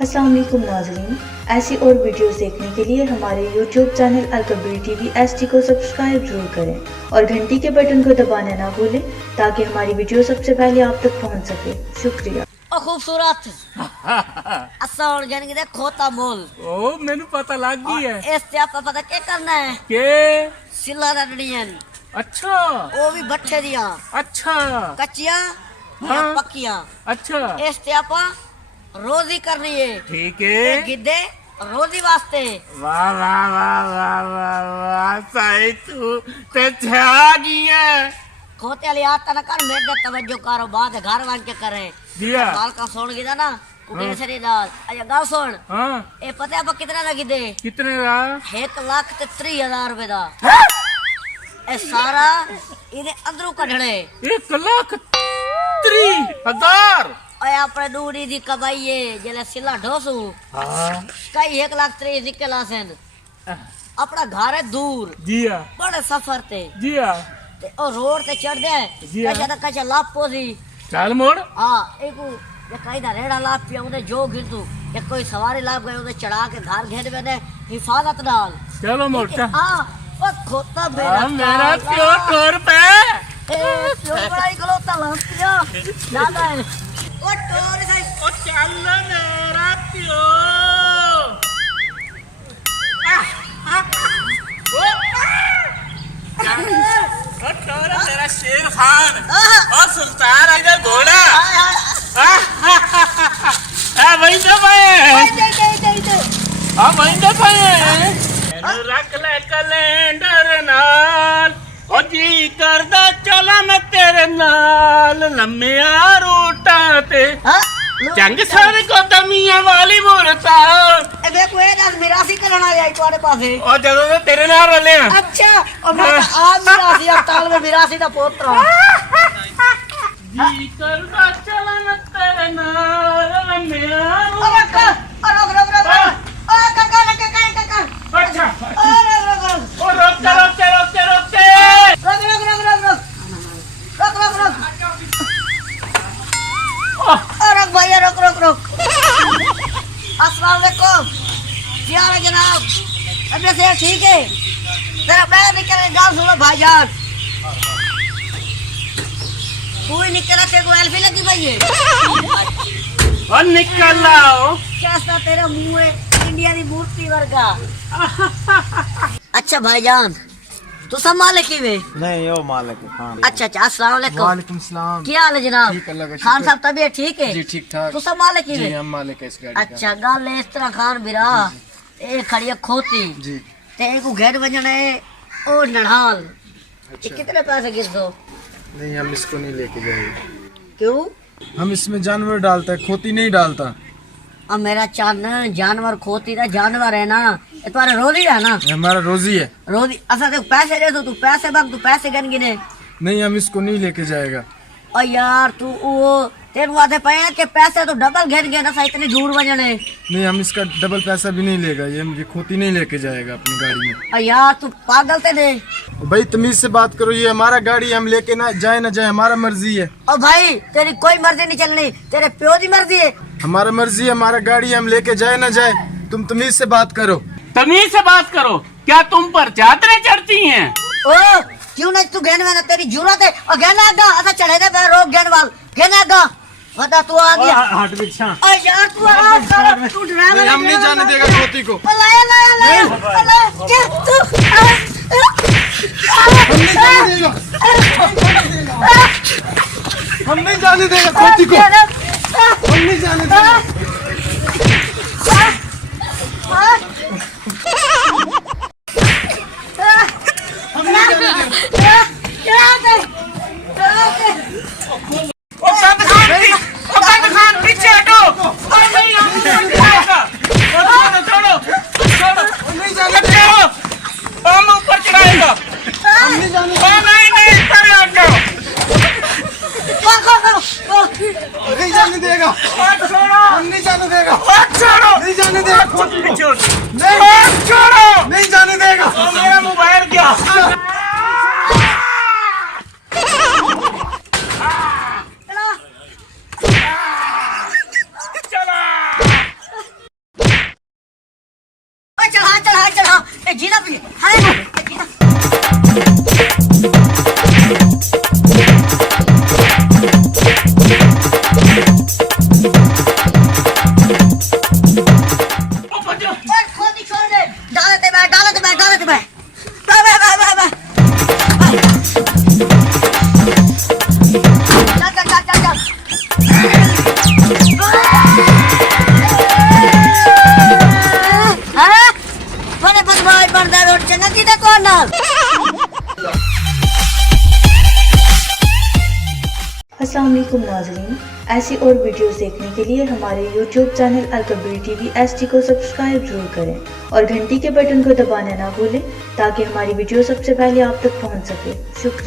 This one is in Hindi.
अस्सलाम वालेकुम नाज़रीन, ऐसी और वीडियोस देखने के लिए हमारे YouTube channel Al Kabir TV HD को सब्सक्राइब जरूर करें और घंटी के बटन को दबाना ना भूलें ताकि हमारी वीडियो सबसे पहले आप तक पहुंच सके। शुक्रिया। ओ खूबसूरत असा और जन के खोता मोल ओ मैंने पता लग गई है। इस ते आपका पता क्या करना है के सिला रड़नियां अच्छा वो भी भट्ठे दिया अच्छा कच्चियां या हाँ। पक्कियां अच्छा इस ते आपा रोजी करनी है। ठीक ये है। गिद्धे रोजी वास्ते वाह वाह वाह वाह वाह वाह सही तू ते छा गया खोते वाली आता ना कर मेरे तवज्जो करो बात घर वांग के करे दिया बाल का सोन गिदा ना कुबे से नहीं दाल अच्छा गाँव सोन हाँ ए पता है आपा कितना ना गिद्धे कितने का 1,30,000 रुपए दा ए सारा इने अंदरों कढ़ने 1,30,000 ओए अपने दूरी दी कमाई है जले सिला ढोसू हाँ कई 1,30,000 निकला सेन अपना घर है दूर जिया बड़े सफर ते जिया ते ओ रोड ते चढ़ दे जी हाँ। कचा ना कचा लापो दी चल मोड़ हां एक ये कई दा रेड़ा लाप पिया उदे जो गिरतू ये कोई सवारी लाप गए उदे चढ़ा के घर घेर में ने हिफाजत नाल चलो मोड़ चल हां ओ खोता मेरा प्यो टोर पे ए क्यों भाई खलोता लापिया ज्यादा है ओ टोर से ओ चल मेरा प्यो ओ टोर मेरा शेर खान और सुल्तान इधर घोड़ा वही तो भाई हाँ वही तो भाई रख ले कैलेंडर नाल ओ जी करदा चला मैं तेरे नाल लम्मिया रूटा ते चंग सर को दमिया वाली मूर्ता ए देखो ए दास मिरासी करना आई तुम्हारे पासे और ਜਦੋਂ ਦੇ ਤੇਰੇ ਨਾਲ ਰਲੇ ਆ अच्छा और मैं आ मिरासी अस्पताल में मिरासी दा पोतरा जी करदा चला मैं तेरे नाल लम्मिया अरे का अरे का अच्छा अरे ओ रोक अरे भैया रुक अस्सलाम वालेकुम क्या हाल है जनाब अबे से ठीक है तेरा मैं निकले गांव सुनो भाईजान तू ही निकला तेरे को एल्फी लगी भाई है और निकल आओ कैसा तेरा मुंह है इंडिया की मूर्ति वर्गा अच्छा भाईजान तू सब मालिक ही वे नहीं वो मालिक है खान। अच्छा अस्सलाम वालेकुम वालेकुम सलाम। क्या हाल है जनाब ठीक अल्लाह का खान शुक्र। साहब तबीयत ठीक है जी ठीक ठाक। तू सब मालिक ही जी वे हम मालिक है इस गाड़ी अच्छा गल इस तरह खान बिरा ए खड़ी है खोती का। जी ते को घेर वजने ओ नढ़ाल ये अच्छा कितने पैसे गिर दो नहीं हम इसको नहीं लेके जाएंगे। क्यों हम इसमें जानवर डालता है खोती नहीं डालता। अब मेरा चांद जानवर खोती दा जानवर है ना ये तुम्हारा रोजी है ना ये हमारा रोजी है। रोजी असा ते पैसे दे दो तू पैसे बग तू पैसे गन गिने नहीं हम इसको नहीं लेके जाएगा। ओ यार तू वो तेरे वादे पे के पैसे तो डबल घेर गए ना सा इतने दूर वजने नहीं हम इसका डबल पैसा भी नहीं लेगा। ये खोती नहीं लेके जाएगा अपनी गाड़ी में। ओ यार तू पागल ते दे भाई तमीज से बात करो ये हमारा गाड़ी हम लेके ना जाए हमारा मर्जी है। ओ भाई तेरी कोई मर्जी नहीं चलनी तेरे प्यो की मर्जी है हमारा मर्जी है हमारा गाड़ी हम लेके जाए ना जाए तुम तमीज से बात करो। तमीज से बात करो क्या तुम पर चादरें चढ़ती हैं ओ क्यों नहीं तू गहन में तेरी जरूरत है और गहना गा अच्छा चढ़े दे मैं रोक गहन वाल गहना गा बता तू आ गया हट बिछा ओ यार तू आराम कर तू ड्राइवर हम नहीं जाने देगा खोती को। लाया क्या तू हम नहीं जाने देगा खोती को। हम नहीं जाने देगा। पीछे हटो नहीं हम ऊपर चढ़ाएगा नहीं परे हटो नहीं जाने देगा। हम नहीं जाने देगा। नहीं जाने देगा खोती को। नहीं जाने देगा। मेरा मोबाइल क्या ए जीना भी हाय जीना ओ बच्चों ओए खोदी छोड़ दे डाले ते मैं बा चल हाँ बड़े बदमाश बंदा रोड चंगा की कौन नाल अस्सलाम वालेकुम नाज़रीन, ऐसी और वीडियोस देखने के लिए हमारे YouTube channel Al Kabir TV HD को सब्सक्राइब जरूर करें और घंटी के बटन को दबाना ना भूलें ताकि हमारी वीडियो सबसे पहले आप तक पहुंच सके। शुक्रिया।